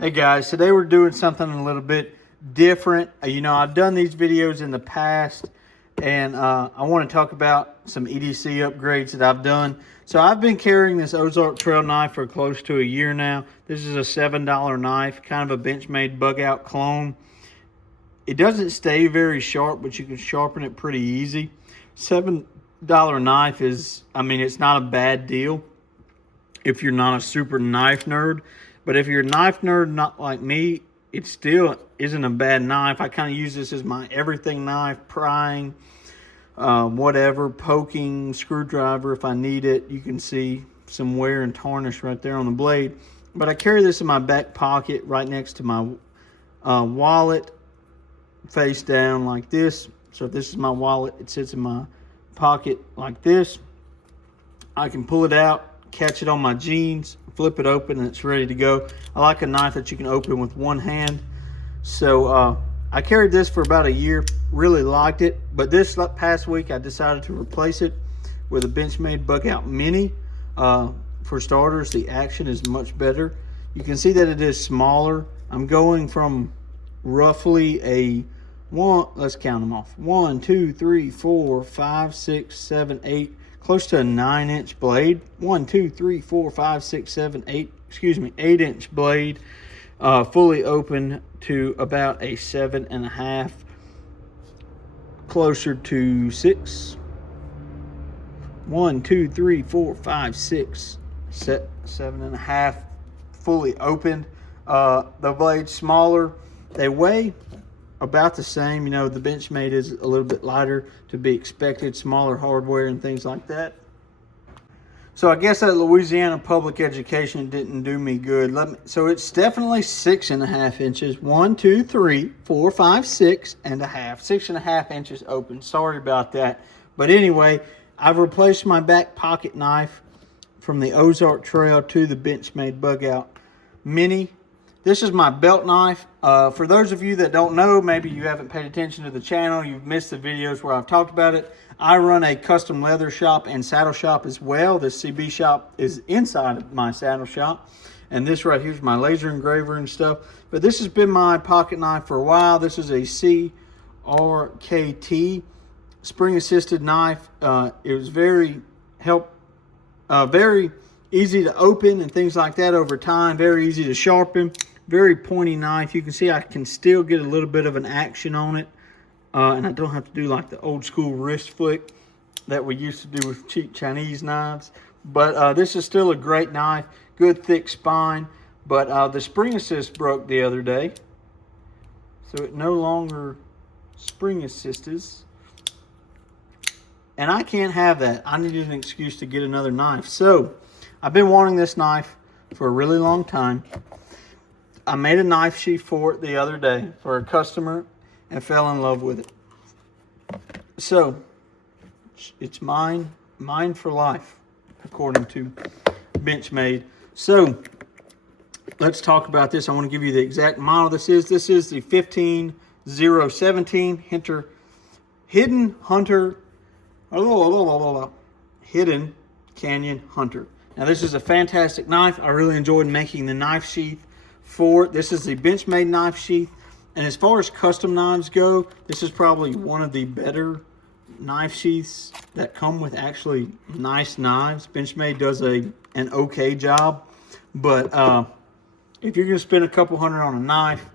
Hey guys, today we're doing something a little bit different. I've done these videos in the past, and I want to talk about some EDC upgrades that I've done. So I've been carrying this Ozark Trail knife for close to a year now. This is a $7 knife, kind of a Benchmade bug out clone. It doesn't stay very sharp, but you can sharpen it pretty easy. $7 knife is, it's not a bad deal if you're not a super knife nerd. But if you're a knife nerd, not like me, it still isn't a bad knife. I kind of use this as my everything knife, prying, whatever, poking, screwdriver if I need it. You can see some wear and tarnish right there on the blade. But I carry this in my back pocket right next to my wallet, face down like this. So if this is my wallet, it sits in my pocket like this. I can pull it out, catch it on my jeans, flip it open, and it's ready to go. I like a knife that you can open with one hand. So I carried this for about a year, really liked it. But this past week, I decided to replace it with a Benchmade Bug Out Mini. For starters, the action is much better. You can see that it is smaller. I'm going from roughly a let's count them off. 1, 2, 3, 4, 5, 6, 7, 8. Close to a 9-inch blade. 1, 2, 3, 4, 5, 6, 7, 8. 8-inch blade. Fully open to about a 7.5, closer to 6. 1, 2, 3, 4, 5, 6, 7.5, fully opened. The blade's smaller. They weigh about the same. The Benchmade is a little bit lighter to be expected, smaller hardware and things like that. So I guess that Louisiana public education didn't do me good. So it's definitely 6.5 inches. 1, 2, 3, 4, 5, 6.5. 6.5 inches open. Sorry about that. But anyway, I've replaced my back pocket knife from the Ozark Trail to the Benchmade Bug Out Mini. This is my belt knife. For those of you that don't know, maybe you haven't paid attention to the channel, you've missed the videos where I've talked about it. I run a custom leather shop and saddle shop as well. This CB shop is inside of my saddle shop. And this right here is my laser engraver and stuff. But this has been my pocket knife for a while. This is a CRKT spring assisted knife. It was very easy to open and things like that over time. Very easy to sharpen. Very pointy knife. You can see I can still get a little bit of an action on it. And I don't have to do like the old school wrist flick that we used to do with cheap Chinese knives. But this is still a great knife. Good thick spine. But the spring assist broke the other day. So it no longer spring assists. And I can't have that. I needed an excuse to get another knife. So I've been wanting this knife for a really long time. I made a knife sheath for it the other day for a customer and fell in love with it. So it's mine for life, according to Benchmade. So let's talk about this. I want to give you the exact model this is. This is the 15017 Hidden Canyon Hunter. Now this is a fantastic knife. I really enjoyed making the knife sheath for it. This is the Benchmade knife sheath. And as far as custom knives go, this is probably one of the better knife sheaths that come with actually nice knives. Benchmade does an okay job. But if you're going to spend a couple $100 on a knife,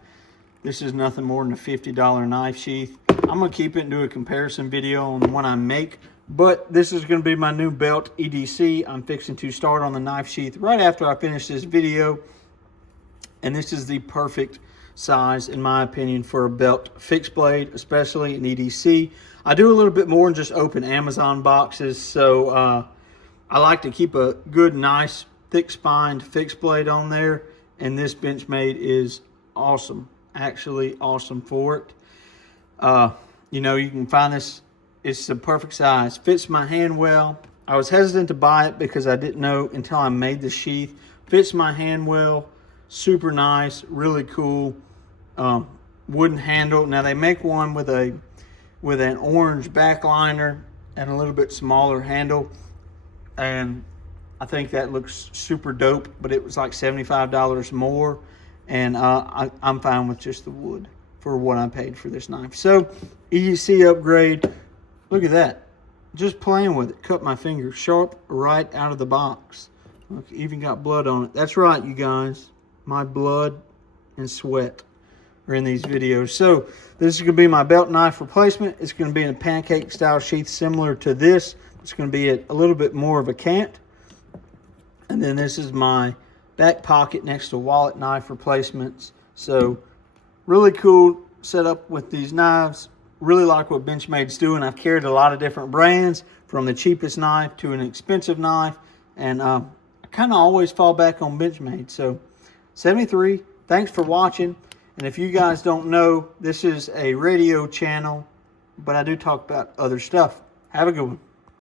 this is nothing more than a $50 knife sheath. I'm going to keep it and do a comparison video on the one I make. But this is going to be my new belt EDC. I'm fixing to start on the knife sheath right after I finish this video. And this is the perfect size, in my opinion, for a belt fixed blade, especially an EDC. I do a little bit more than just open Amazon boxes. So I like to keep a good, nice, thick-spined fixed blade on there. And this Benchmade is awesome. Actually awesome for it. You can find this. It's the perfect size. Fits my hand well. I was hesitant to buy it because I didn't know until I made the sheath. Fits my hand well. Super nice. Really cool. Wooden handle. Now they make one with an orange backliner and a little bit smaller handle. And I think that looks super dope, but it was like $75 more. and I'm fine with just the wood for what I paid for this knife. So EDC upgrade, look at that. Just playing with it, cut my finger sharp right out of the box. Look, even got blood on it. That's right, you guys. My blood and sweat are in these videos. So this is going to be my belt knife replacement. It's going to be in a pancake style sheath similar to this. It's going to be a little bit more of a cant. And then this is my back pocket next to wallet knife replacements. So really cool setup with these knives. Really like what Benchmade's doing. I've carried a lot of different brands, from the cheapest knife to an expensive knife, and I kind of always fall back on Benchmade. So 73, thanks for watching. And if you guys don't know, this is a radio channel, but I do talk about other stuff. Have a good one.